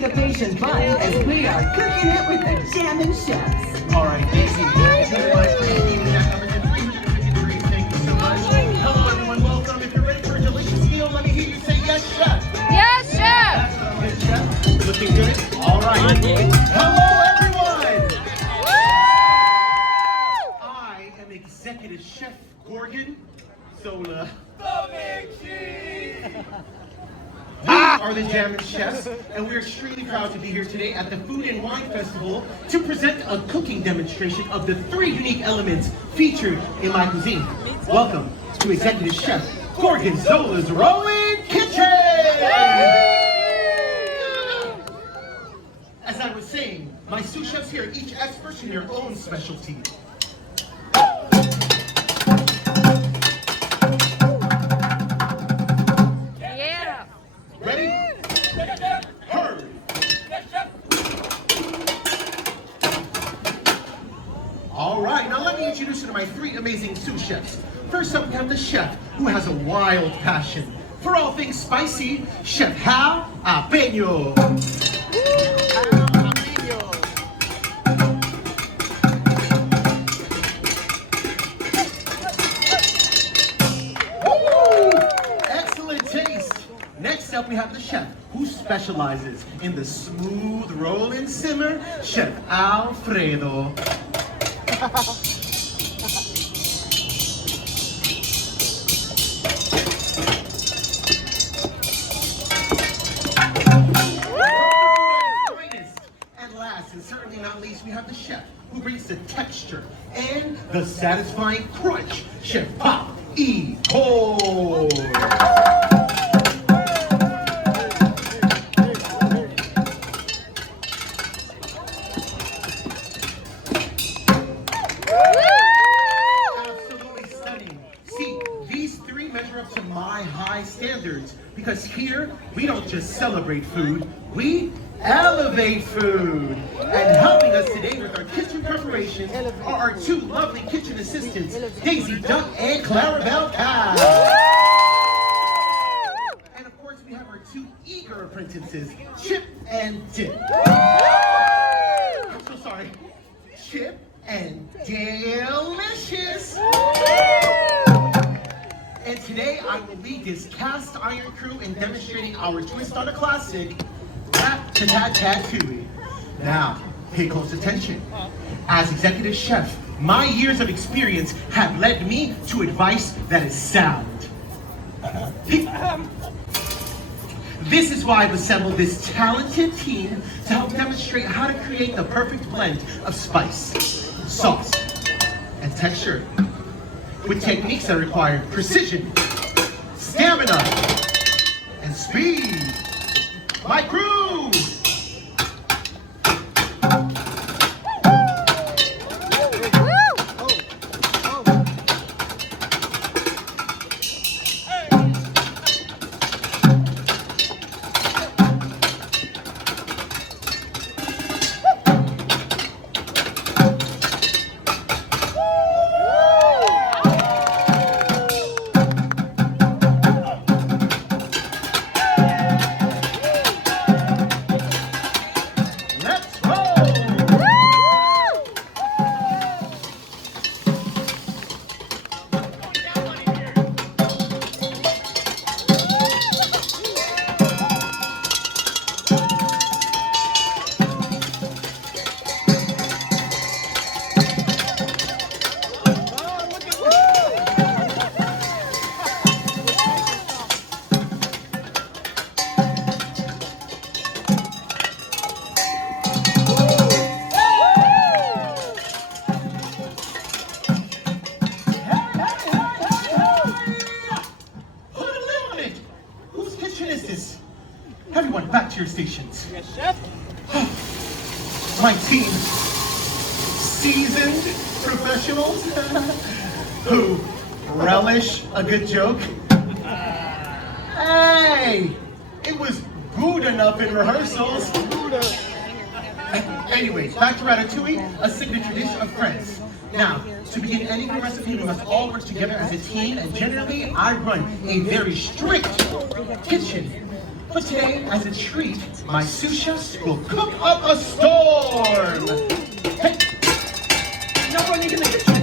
Sink-o-pation fun as we are cooking it with the Jammin Chefs. All right, Daisy, thank you so much. Hello, everyone. Welcome. If you're ready for a delicious meal, let me hear you say yes, chef. Yes, chef. Good, chef. Looking good. All right. Hello, everyone. I am Executive Chef Gorgon Sola. We are the Jammin Chefs, and we're extremely proud to be here today at the Food and Wine Festival to present a cooking demonstration of the 3 unique elements featured in my cuisine. Welcome to Executive Chef Gorgonzola's Rolling Kitchen! As I was saying, my sous chefs here are each experts in their own specialty. Ready? Hurry! All right, now let me introduce you to my 3 amazing sous chefs. First up, we have the chef who has a wild passion for all things spicy, Chef Jalapeño. Next up, we have the chef who specializes in the smooth roll and simmer, Chef Alfredo. And last, and certainly not least, we have the chef who brings the texture and the satisfying crunch, Chef Pop E-Toy. Measure up to my high standards, because here we don't just celebrate food, we elevate food. And helping us today with our kitchen preparations are our 2 lovely kitchen assistants, Daisy Duck and Clarabelle Cow. And of course we have our 2 eager apprentices, Chip and Dip. I'm so sorry, Chip and Delicious. And today I will lead this cast iron crew in demonstrating our twist on a classic, Rat-ta-tat-tat-tooey. Now, pay close attention. As executive chef, my years of experience have led me to advice that is sound. This is why I've assembled this talented team to help demonstrate how to create the perfect blend of spice, sauce, and texture, with techniques that require precision, stamina, and speed. My crew! Everyone, back to your stations. Yes, chef. My team, seasoned professionals who relish a good joke. Hey, it was good enough in rehearsals. Anyway, back to Ratatouille, a signature dish of France. Now, to begin any new recipe, we must all work together as a team, and generally, I run a very strict kitchen. But today, as a treat, my sous chefs will cook up a storm. Hey, no running in the kitchen.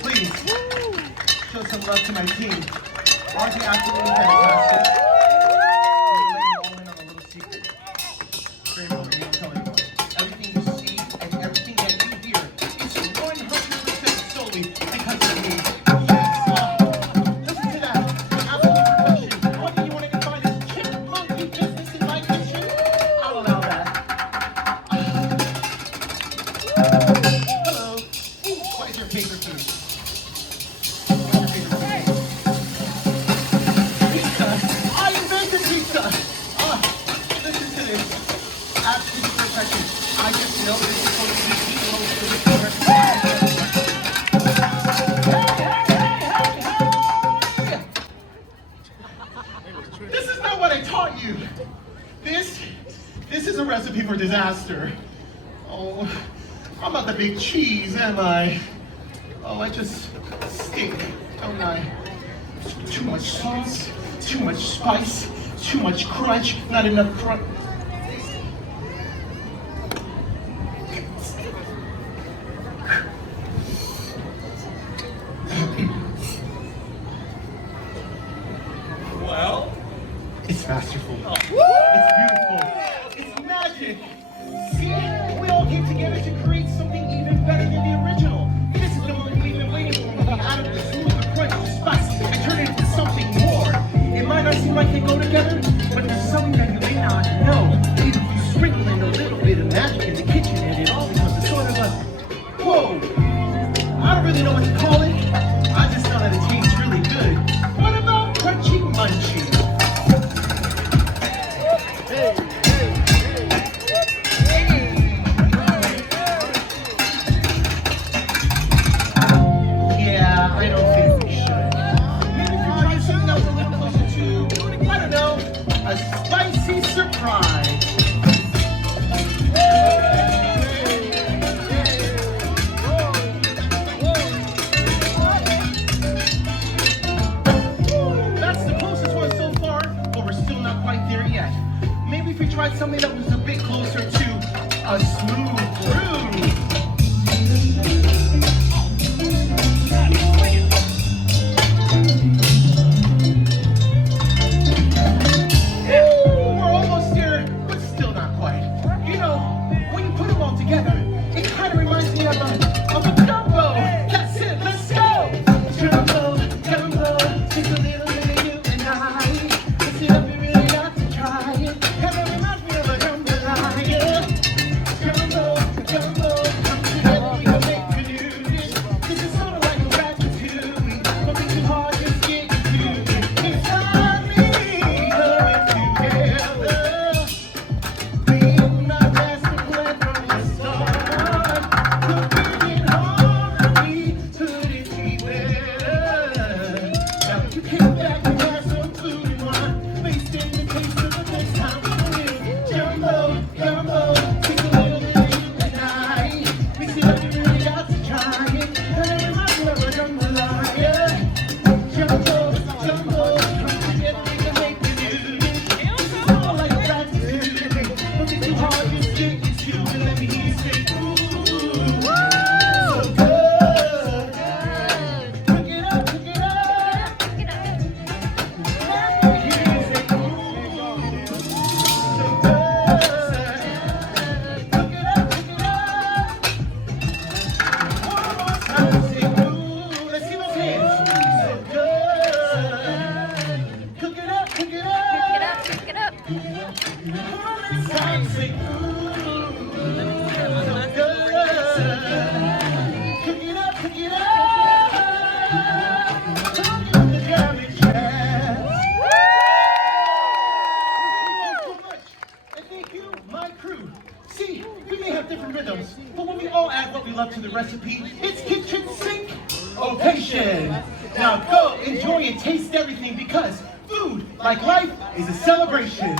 Please, show some love to my team. Aren't they absolutely fantastic? I'm gonna let you all in on a little secret. Kramer, you don't tell anyone. Everything you see and everything that you hear is 100% solely because of me. Listen to that. Absolute perfection. One thing you want to find is chipmunky business in my kitchen. I'll allow that. Hello. What is your favorite food? Pizza. I invented pizza. Listen to this. Absolute perfection. I just know this is supposed to be eaten most of the This is not what I taught you. This is a recipe for disaster. Oh, I'm not the big cheese, am I? Oh, I just stink, don't I? Too much sauce, too much spice, too much crunch, not enough crunch. Well, it's masterful. It's beautiful. It's magic. See, we all came together to create something even better than the original. This is the moment we've been waiting for. We get out of the smooth, the crunch, the spice, and turn it into something more. It might not seem like they go together, but there's something that you may not know. Even if you sprinkle in a little bit of magic in the kitchen, and it all becomes a sort of a whoa. I don't really know what to call it. I just know that it tastes really good. What about crunchy munchy? Yeah, I don't think we should. Maybe if we try something else a little closer to, I don't know, a spicy surprise. That's the closest one so far, but we're still not quite there yet. Maybe if we tried something that was a bit closer to a smooth groove. We're almost there, but still not quite. You know, when you put them all together, it kind of reminds me of a gumbo. That's it, let's go! Gumbo, gumbo, take a little bit of you and I. Mix it up, you really got to try it. And it reminds me of a gumbo. everything because food, like life, is a celebration.